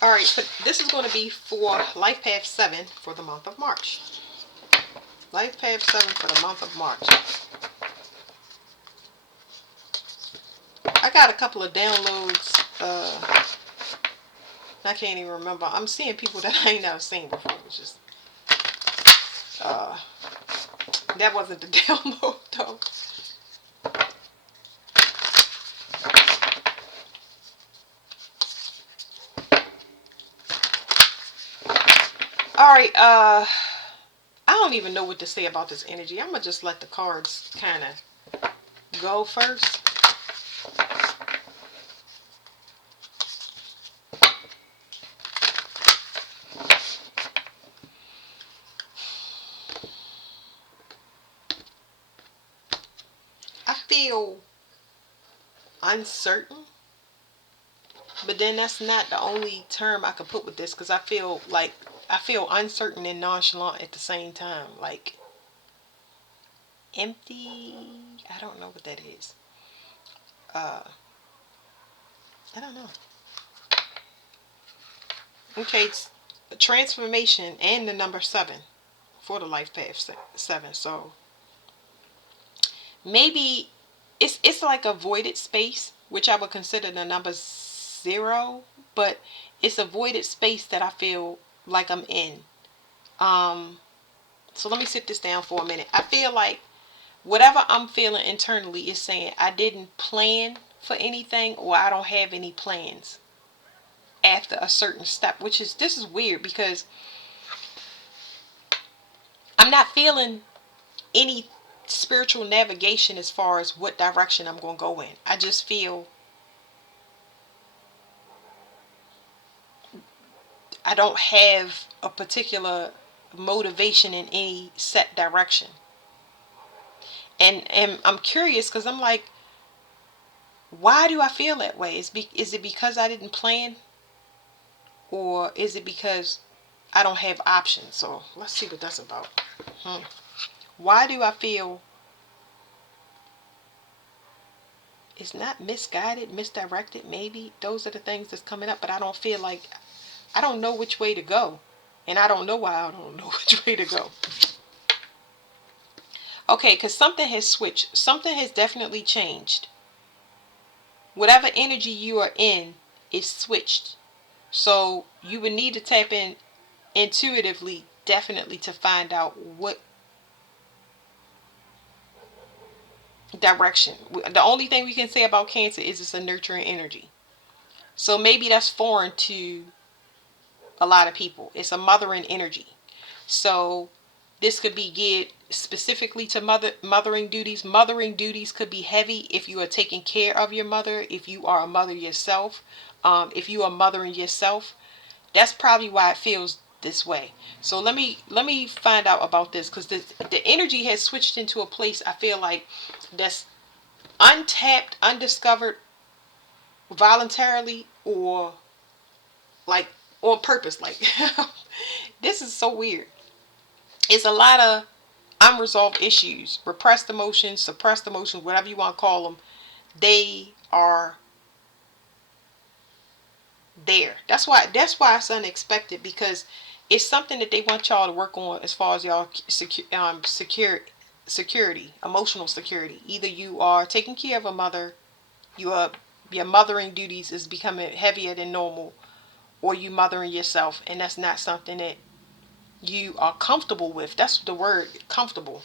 All right, but this is going to be for Life Path 7 for the month of March. Life Path 7 for the month of March. I got a couple of downloads. I can't even remember. I'm seeing people that I ain't never seen before, which is uh, that wasn't the download though. All right, I don't even know what to say about this energy. I'm gonna just let the cards kind of go first. I feel uncertain, but then that's not the only term I could put with this, because I feel uncertain and nonchalant at the same time. Like empty. I don't know what that is. Uh, I don't know. Okay, it's a transformation and the number 7 for the life path 7. So maybe it's like a voided space, which I would consider the number 0, but it's a voided space that I feel like I'm in. Um, so let me sit this down for a minute. I feel like whatever I'm feeling internally is saying I didn't plan for anything, or I don't have any plans after a certain step, which is, this is weird because I'm not feeling any spiritual navigation as far as what direction I'm going to go in. I just feel I don't have a particular motivation in any set direction. And I'm curious because I'm like, why do I feel that way? Is it because I didn't plan, or is it because I don't have options? So let's see what that's about. Why do I feel it's not misguided, misdirected? Maybe those are the things that's coming up, but I don't feel like, I don't know which way to go. And I don't know why I don't know which way to go. Okay, because something has switched. Something has definitely changed. Whatever energy you are in is switched. So you would need to tap in intuitively, definitely, to find out what direction. The only thing we can say about Cancer is it's a nurturing energy. So maybe that's foreign to a lot of people. It's a mothering energy. So this could be geared specifically to mothering duties. Mothering duties could be heavy if you are taking care of your mother, if you are a mother yourself, if you are mothering yourself. That's probably why it feels this way. So let me find out about this, because the energy has switched into a place I feel like that's untapped, undiscovered, voluntarily, or like on purpose. Like this is so weird. It's a lot of unresolved issues, repressed emotions, suppressed emotions, whatever you want to call them. They are there. That's why it's unexpected, because it's something that they want y'all to work on as far as y'all security, emotional security. Either you are taking care of a mother, you are, your mothering duties is becoming heavier than normal, or you mothering yourself, and that's not something that you are comfortable with. That's the word, comfortable.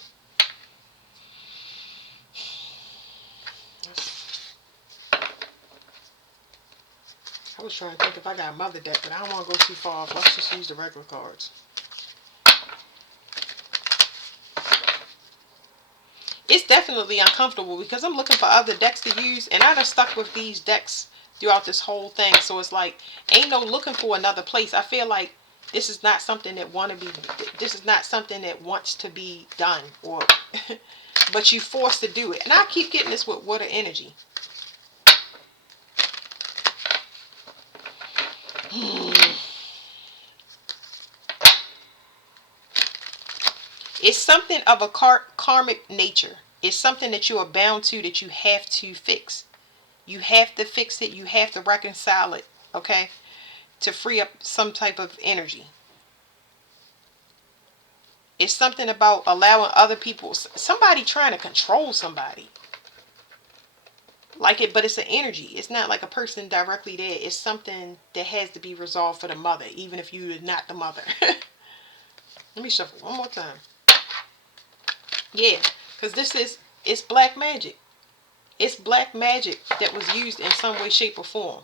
I was trying to think if I got a mother deck, but I don't want to go too far off. Let's just use the regular cards. It's definitely uncomfortable because I'm looking for other decks to use, and I done stuck with these decks throughout this whole thing. So it's like, ain't no looking for another place. I feel like this is not something that this is not something that wants to be done, or but you forced to do it. And I keep getting this with water energy. It's something of a karmic nature. It's something that you are bound to, that you have to fix. You have to fix it. You have to reconcile it. Okay? to free up some type of energy. It's something about allowing other people, somebody trying to control somebody. Like it, but it's an energy. It's not like a person directly there. It's something that has to be resolved for the mother, even if you're not the mother. Let me shuffle one more time. Yeah, because it's black magic. It's black magic that was used in some way, shape, or form.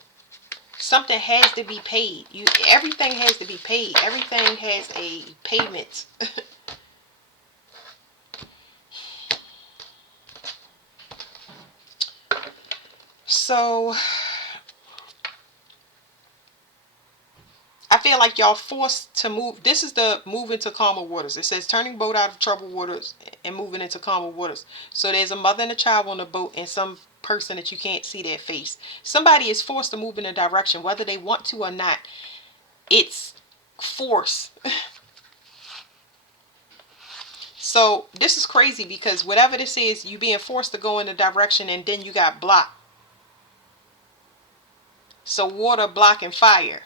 Something has to be paid. Everything has to be paid. Everything has a payment. So I feel like y'all forced to move. This is the move into calmer waters. It says turning boat out of troubled waters and moving into calmer waters. So there's a mother and a child on the boat and some person that you can't see their face. Somebody is forced to move in a direction, whether they want to or not. It's force. So this is crazy because whatever this is, you being forced to go in a direction and then you got blocked. So water blocking fire.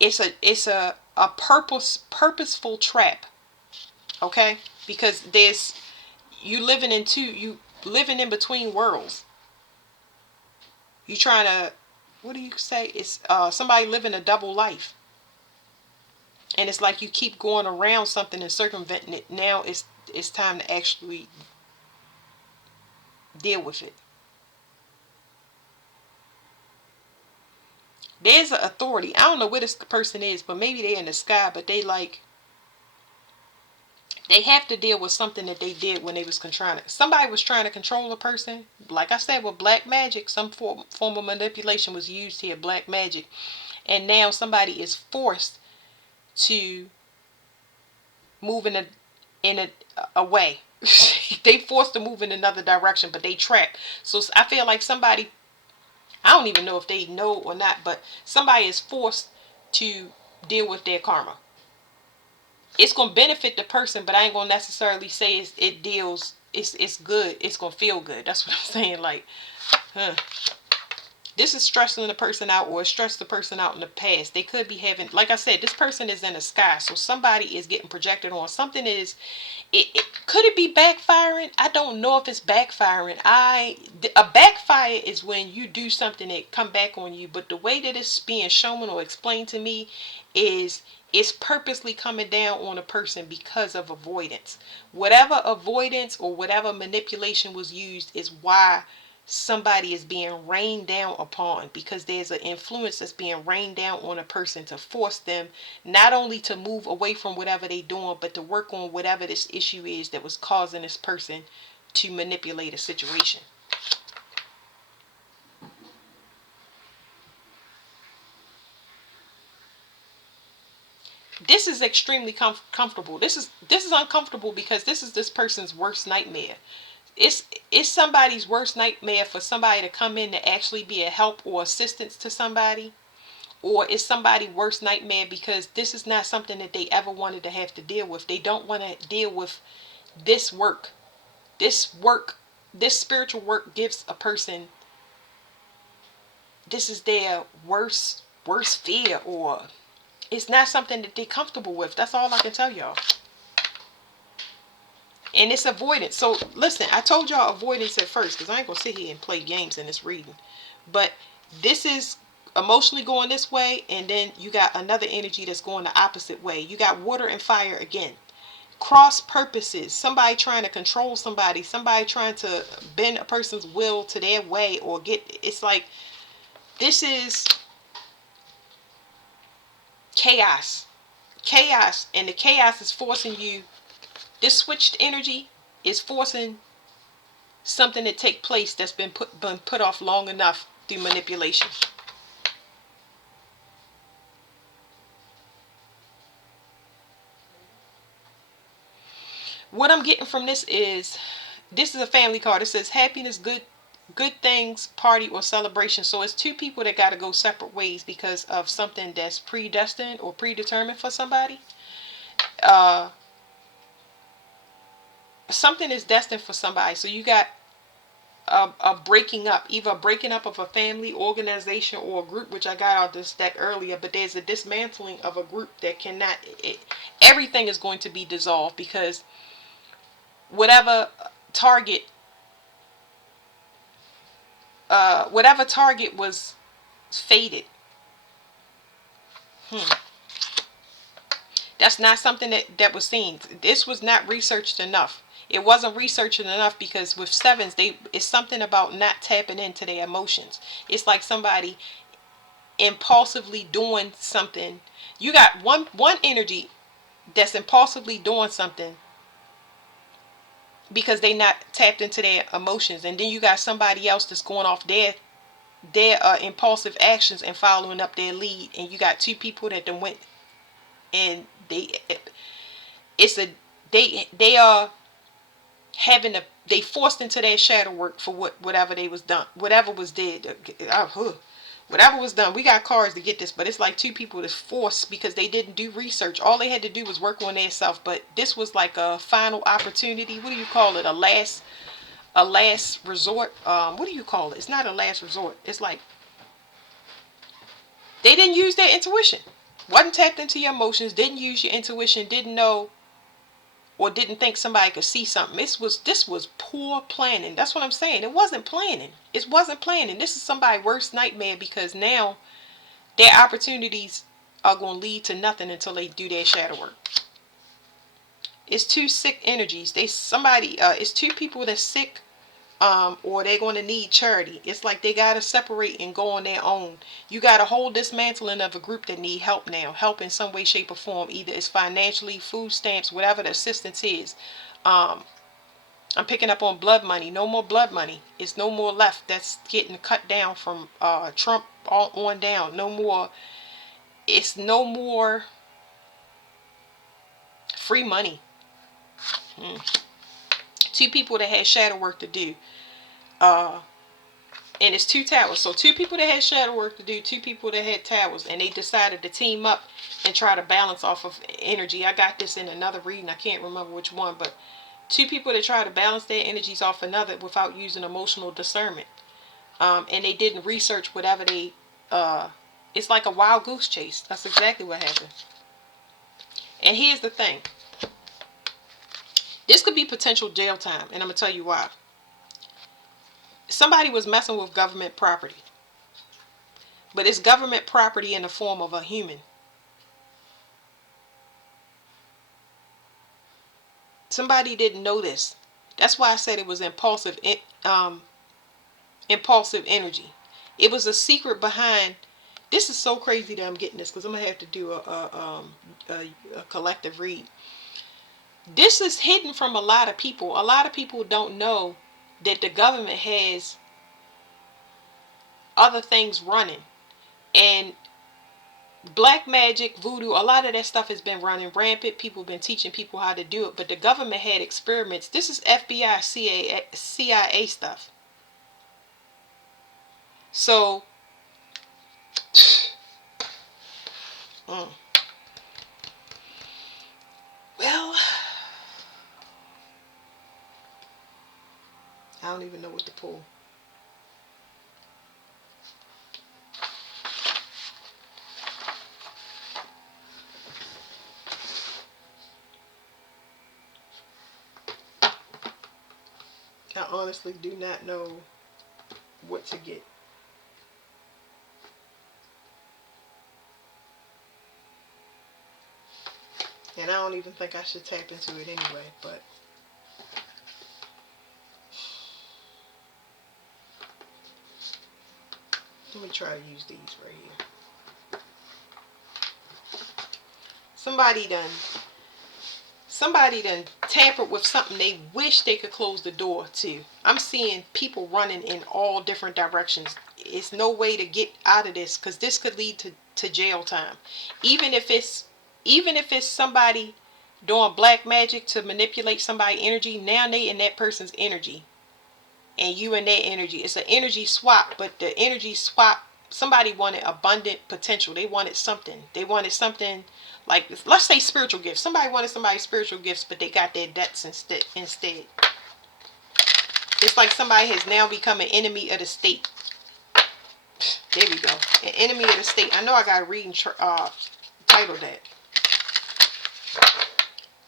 It's a purposeful trap. Okay? Because you living in between worlds. You trying to, what do you say? It's somebody living a double life. And it's like you keep going around something and circumventing it. Now it's time to actually deal with it. There's an authority. I don't know where this person is, but maybe they're in the sky, but they have to deal with something that they did when they was somebody was trying to control a person. Like I said, with black magic, some form of manipulation was used here, black magic. And now somebody is forced to move in a way. They forced to move in another direction, but they trapped. So I feel like somebody, I don't even know if they know or not, but somebody is forced to deal with their karma. It's gonna benefit the person, but I ain't gonna necessarily say it's good. It's gonna feel good. That's what I'm saying. Like, huh. This is stressing the person out, or stress the person out in the past. They could be having, like I said, this person is in the sky, so somebody is getting projected on. Something is, it could it be backfiring? I don't know if it's backfiring. A backfire is when you do something that come back on you, but the way that it's being shown or explained to me is it's purposely coming down on a person because of avoidance. Whatever avoidance or whatever manipulation was used is why somebody is being rained down upon, because there's an influence that's being rained down on a person to force them not only to move away from whatever they're doing, but to work on whatever this issue is that was causing this person to manipulate a situation. This is extremely comfortable. This is uncomfortable because this is this person's worst nightmare. It's somebody's worst nightmare for somebody to come in to actually be a help or assistance to somebody, or it's somebody's worst nightmare because this is not something that they ever wanted to have to deal with. They don't want to deal with this work. This spiritual work gives a person, this is their worst fear, or it's not something that they're comfortable with. That's all I can tell y'all. And it's avoidance. So listen, I told y'all avoidance at first because I ain't gonna sit here and play games in this reading. But this is emotionally going this way, and then you got another energy that's going the opposite way. You got water and fire again. Cross purposes. Somebody trying to control somebody trying to bend a person's will to their way, or it's like this is chaos. Chaos, and the chaos is forcing you. This switched energy is forcing something to take place that's been put off long enough through manipulation. What I'm getting from this is a family card. It says happiness, good things, party or celebration. So it's two people that got to go separate ways because of something that's predestined or predetermined for somebody. Uh, Something is destined for somebody. So you got a breaking up, either a breaking up of a family, organization, or a group, which I got out this deck earlier. But there's a dismantling of a group that cannot. Everything is going to be dissolved because whatever target, whatever target was faded. That's not something that was seen. This was not researched enough. It wasn't researched enough because with sevens, it's something about not tapping into their emotions. It's like somebody impulsively doing something. You got one energy that's impulsively doing something because they not tapped into their emotions, and then you got somebody else that's going off their impulsive actions and following up their lead, and you got two people that then went and it's a they are having a they forced into their shadow work for whatever they was done, whatever was did, whatever was done. We got cards to get this, but it's like two people that's forced because they didn't do research. All they had to do was work on their self. But this was like a final opportunity. What do you call it? A last resort. What do you call it? It's not a last resort. It's like they didn't use their intuition. Wasn't tapped into your emotions. Didn't use your intuition. Didn't know or didn't think somebody could see something. This was poor planning. That's what I'm saying. It wasn't planning. It wasn't planning. This is somebody's worst nightmare because now their opportunities are going to lead to nothing until they do their shadow work. It's two sick energies. It's two people that's sick, or they're going to need charity. It's like they got to separate and go on their own. You got a whole dismantling of a group that need help now. Help in some way, shape, or form. Either it's financially, food stamps, whatever the assistance is. I'm picking up on blood money. No more blood money. It's no more left. That's getting cut down from Trump on down. No more. It's no more free money. Two people that had shadow work to do. And it's two towers. So two people that had shadow work to do, two people that had towers, and they decided to team up and try to balance off of energy. I got this in another reading. I can't remember which one, but two people that try to balance their energies off another without using emotional discernment. And they didn't research whatever they, it's like a wild goose chase. That's exactly what happened. And here's the thing. This could be potential jail time, and I'm going to tell you why. Somebody was messing with government property. But it's government property in the form of a human. Somebody didn't know this. That's why I said it was impulsive energy. It was a secret behind. This is so crazy that I'm getting this because I'm going to have to do a collective read. This is hidden from a lot of people. A lot of people don't know that the government has other things running. And black magic, voodoo, a lot of that stuff has been running rampant. People have been teaching people how to do it. But the government had experiments. This is FBI, CIA stuff. So, well, I don't even know what to pull. I honestly do not know what to get. And I don't even think I should tap into it anyway, but let me try to use these right here. Somebody done tampered with something they wish they could close the door to. I'm seeing people running in all different directions. It's no way to get out of this because this could lead to jail time. Even if it's somebody doing black magic to manipulate somebody's energy, now they in that person's energy. And you in their energy. It's an energy swap, but the energy swap, somebody wanted abundant potential. They wanted something. They wanted something like, let's say spiritual gifts. Somebody wanted somebody's spiritual gifts, but they got their debts instead. It's like somebody has now become an enemy of the state. There we go. An enemy of the state. I know I got to read and title that.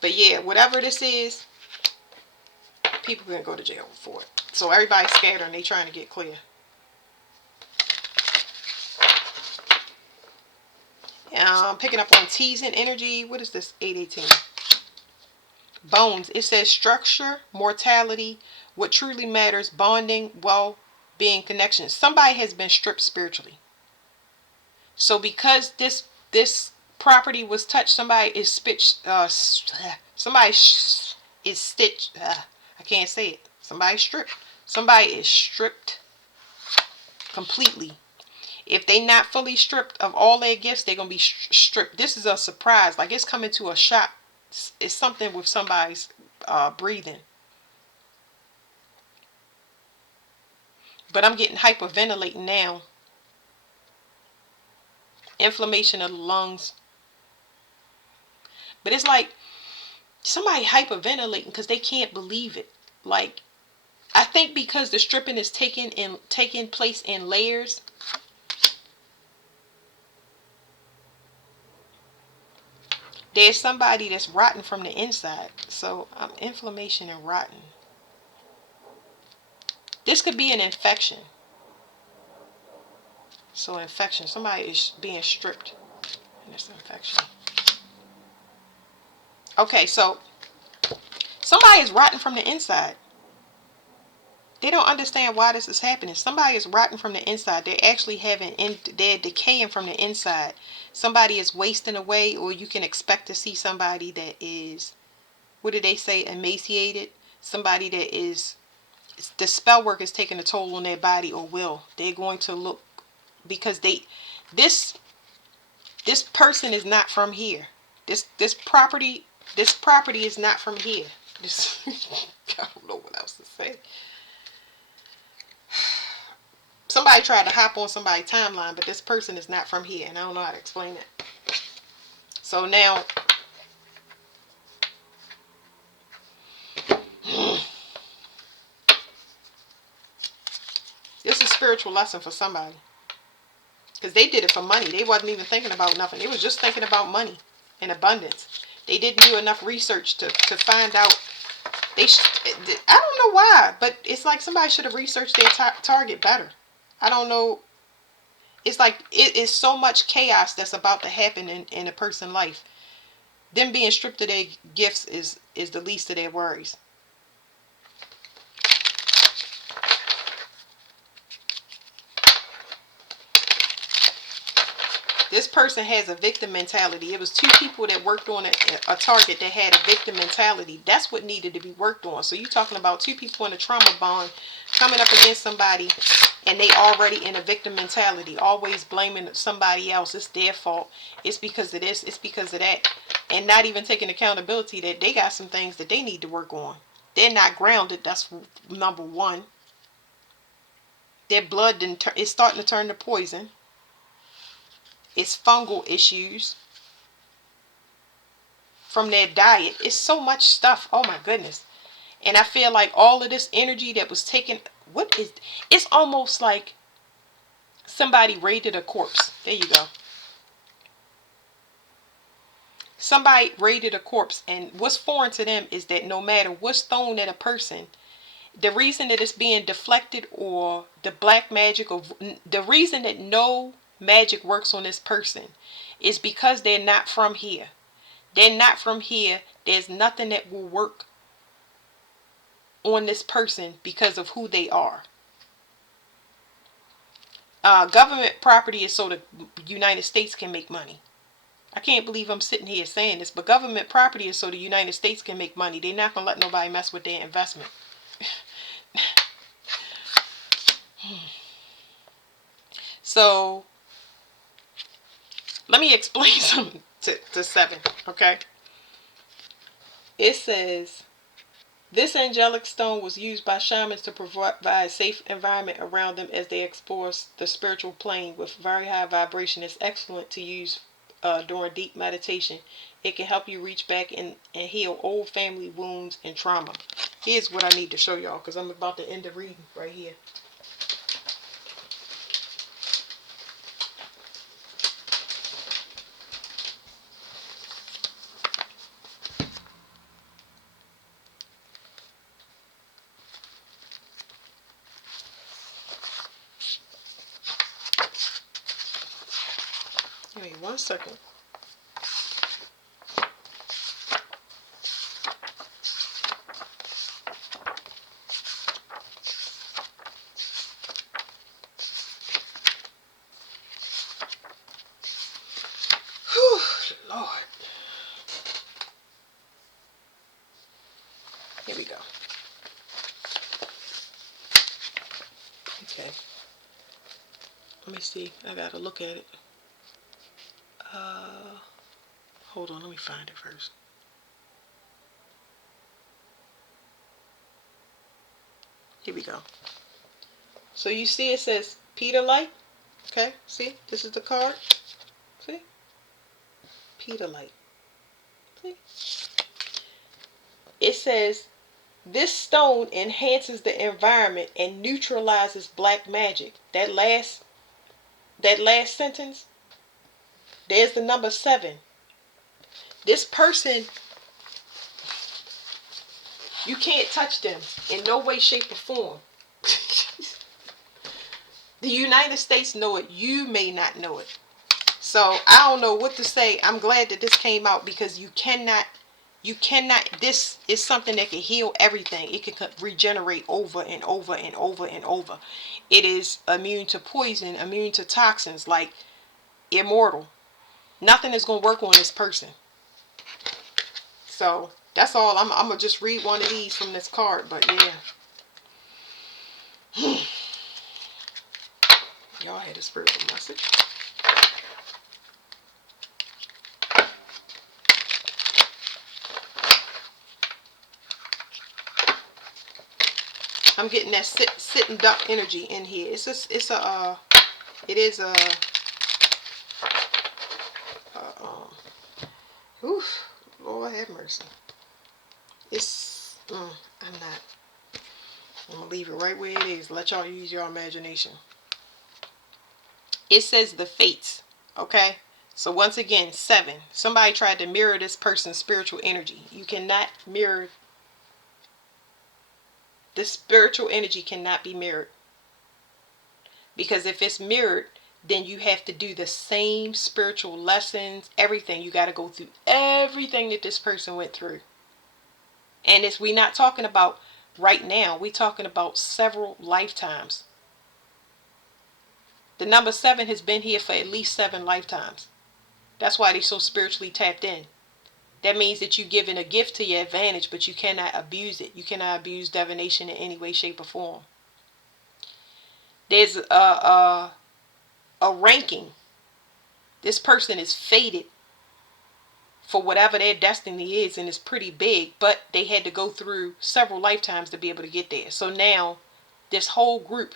But yeah, whatever this is, people are going to go to jail for it. So everybody's scattered and they trying to get clear. Picking up on T's and energy. What is this? 818. Bones. It says structure, mortality, what truly matters, bonding, well-being, connections. Somebody has been stripped spiritually. So because this property was touched, somebody is stitched. I can't say it. Somebody stripped. Somebody is stripped completely. If they not fully stripped of all their gifts, they're gonna be stripped. This is a surprise. Like it's coming to a shop. It's something with somebody's breathing. But I'm getting hyperventilating now. Inflammation of the lungs. But it's like somebody hyperventilating because they can't believe it. Like, I think because the stripping is taking place in layers. There's somebody that's rotten from the inside. So inflammation and rotten. This could be an infection. So infection. Somebody is being stripped. And it's an infection. Okay, so somebody is rotten from the inside. They don't understand why this is happening. Somebody is rotten from the inside. They're actually they're decaying from the inside. Somebody is wasting away, or you can expect to see somebody that is, what do they say, emaciated. Somebody that is, the spell work is taking a toll on their body or will. They're going to look, because this person is not from here. This property is not from here. I don't know what else to say. Somebody tried to hop on somebody's timeline, but this person is not from here, and I don't know how to explain it. So now, this is a spiritual lesson for somebody. Because they did it for money. They wasn't even thinking about nothing. They was just thinking about money and abundance. They didn't do enough research to find out. I don't know why, but it's like somebody should have researched their target better. I don't know. It's like it is so much chaos that's about to happen in a person's life. Them being stripped of their gifts is the least of their worries. This person has a victim mentality. It was two people that worked on a target that had a victim mentality. That's what needed to be worked on. So you're talking about two people in a trauma bond coming up against somebody, and they already in a victim mentality, always blaming somebody else. It's their fault. It's because of this. It's because of that. And not even taking accountability that they got some things that they need to work on. They're not grounded. That's number one. Their blood is starting to turn to poison. It's fungal issues from their diet. It's so much stuff. Oh my goodness. And I feel like all of this energy that was taken, it's almost like somebody raided a corpse. There you go. Somebody raided a corpse, and what's foreign to them is that no matter what's thrown at a person, the reason that it's being deflected, or the black magic, or the reason that no magic works on this person is because they're not from here. They're not from here. There's nothing that will work on this person because of who they are. Government property is so the United States can make money. I can't believe I'm sitting here saying this, but government property is so the United States can make money. They're not going to let nobody mess with their investment. So let me explain something to 7, okay? It says, this angelic stone was used by shamans to provide a safe environment around them as they explore the spiritual plane with very high vibration. It's excellent to use during deep meditation. It can help you reach back and heal old family wounds and trauma. Here's what I need to show y'all because I'm about to end the reading right here. Give me 1 second. Whew, Lord. Here we go. Okay. Let me see. I gotta look at it. Hold on. Let me find it first. Here we go. So you see it says Peter Light. Okay. See? This is the card. See? Peter Light. See? It says this stone enhances the environment and neutralizes black magic. That last sentence, there's the number 7. This person, you can't touch them in no way, shape, or form. The United States know it. You may not know it. So I don't know what to say. I'm glad that this came out because you cannot, this is something that can heal everything. It can regenerate over and over and over and over. It is immune to poison, immune to toxins, like immortal. Nothing is going to work on this person. So that's all. I'm going to just read one of these from this card. But yeah. Y'all had a spiritual message. I'm getting that sitting duck energy in here. It is a oof, Lord have mercy. I'm gonna leave it right where it is. Let y'all use your imagination. It says the fates. Okay. So once again, 7. Somebody tried to mirror this person's spiritual energy. You cannot mirror. This spiritual energy cannot be mirrored. Because if it's mirrored, then you have to do the same spiritual lessons, everything. You got to go through everything that this person went through. And we're not talking about right now. We're talking about several lifetimes. The number 7 has been here for at least 7 lifetimes. That's why they're so spiritually tapped in. That means that you're giving a gift to your advantage, but you cannot abuse it. You cannot abuse divination in any way, shape, or form. There's a ranking. This person is fated for whatever their destiny is, and it's pretty big, but they had to go through several lifetimes to be able to get there. So now this whole group,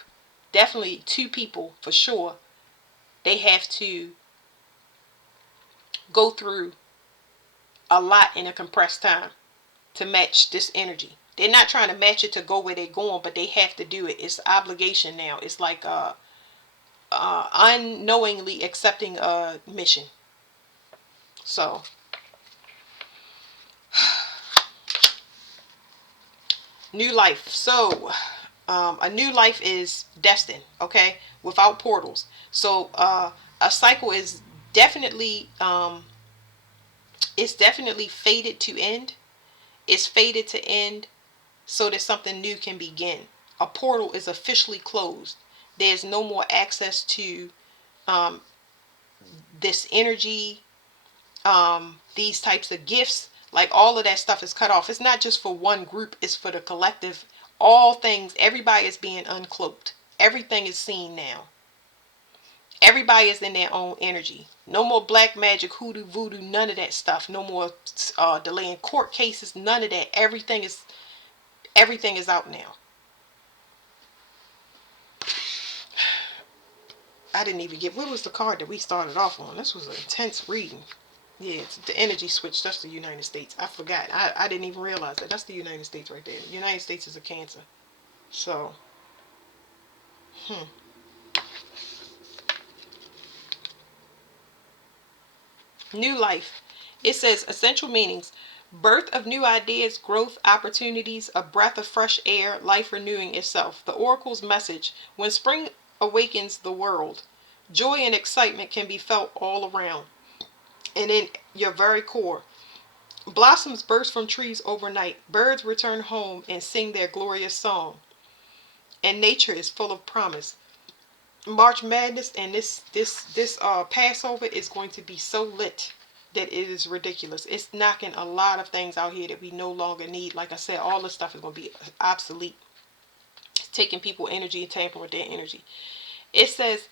definitely 2 people for sure, they have to go through a lot in a compressed time to match this energy. They're not trying to match it to go where they're going, but they have to do it. It's obligation now. It's like unknowingly accepting a mission. So new life. So a new life is destined, okay, without portals. So a cycle is definitely it's definitely fated to end. It's fated to end so that something new can begin. A portal is officially closed. There's no more access to this energy, these types of gifts. Like all of that stuff is cut off. It's not just for one group, it's for the collective. All things, everybody is being uncloaked. Everything is seen now. Everybody is in their own energy. No more black magic, hoodoo, voodoo, none of that stuff. No more delaying court cases, none of that. Everything is out now. I didn't even get, what was the card that we started off on? This was an intense reading. Yeah, it's the energy switch. That's the United States. I forgot. I didn't even realize that. That's the United States right there. The United States is a Cancer. So, hmm. New life. It says essential meanings: birth of new ideas, growth, opportunities, a breath of fresh air, life renewing itself. The oracle's message: when spring awakens the world, joy and excitement can be felt all around and in your very core. Blossoms burst from trees overnight. Birds return home and sing their glorious song. And nature is full of promise. March Madness and this Passover is going to be so lit that it is ridiculous. It's knocking a lot of things out here that we no longer need. Like I said, all this stuff is going to be obsolete. It's taking people energy and tampering with their energy. It says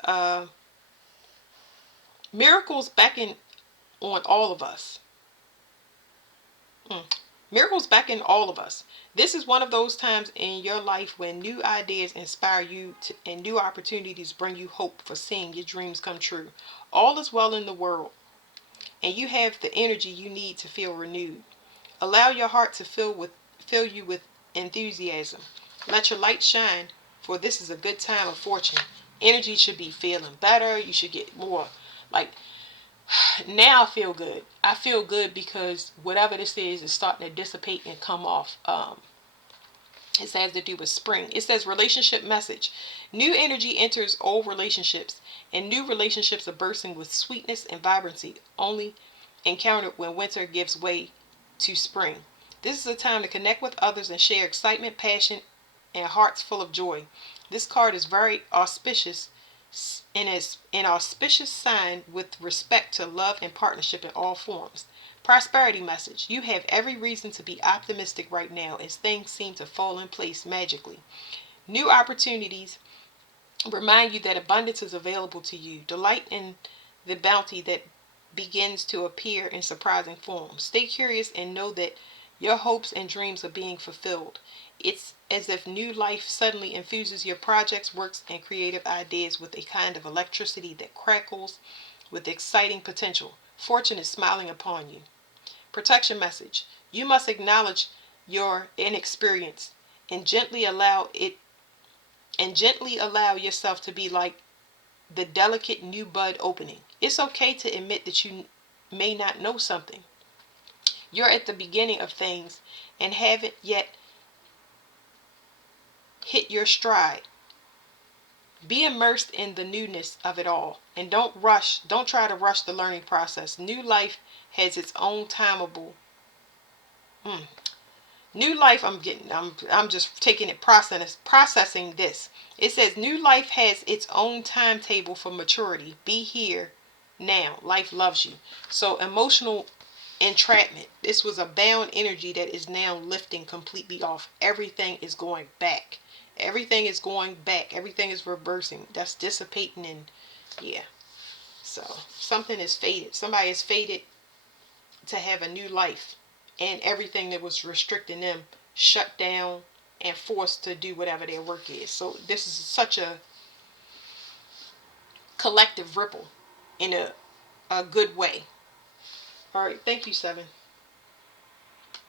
miracles beckon on all of us. Mm. Miracles beckon all of us. This is one of those times in your life when new ideas inspire you and new opportunities bring you hope for seeing your dreams come true. All is well in the world, and you have the energy you need to feel renewed. Allow your heart to fill you with enthusiasm. Let your light shine, for this is a good time of fortune. Energy should be feeling better. You should get more like now I feel good. I feel good because whatever this is starting to dissipate and come off. It has to do with spring. It says relationship message. New energy enters old relationships, and new relationships are bursting with sweetness and vibrancy, only encountered when winter gives way to spring. This is a time to connect with others and share excitement, passion, and hearts full of joy. This card is very auspicious and is an auspicious sign with respect to love and partnership in all forms. Prosperity message. You have every reason to be optimistic right now as things seem to fall in place magically. New opportunities remind you that abundance is available to you. Delight in the bounty that begins to appear in surprising form. Stay curious and know that your hopes and dreams are being fulfilled. It's as if new life suddenly infuses your projects, works, and creative ideas with a kind of electricity that crackles with exciting potential. Fortune is smiling upon you. Protection message. You must acknowledge your inexperience and gently allow yourself to be like the delicate new bud opening. It's okay to admit that you may not know something. You're at the beginning of things and haven't yet hit your stride. Be immersed in the newness of it all and don't try to rush the learning process. New life has its own timeable. Mm, New life, I'm just taking it processing this. It says new life has its own timetable for maturity. Be here now. Life loves you. So emotional entrapment. This was a bound energy that is now lifting completely off. Everything is going back. Everything is going back. Everything is reversing. That's dissipating and yeah. So something is faded. Somebody is faded to have a new life, and everything that was restricting them shut down and forced to do whatever their work is. So this is such a collective ripple in a good way. All right, thank you, Seven.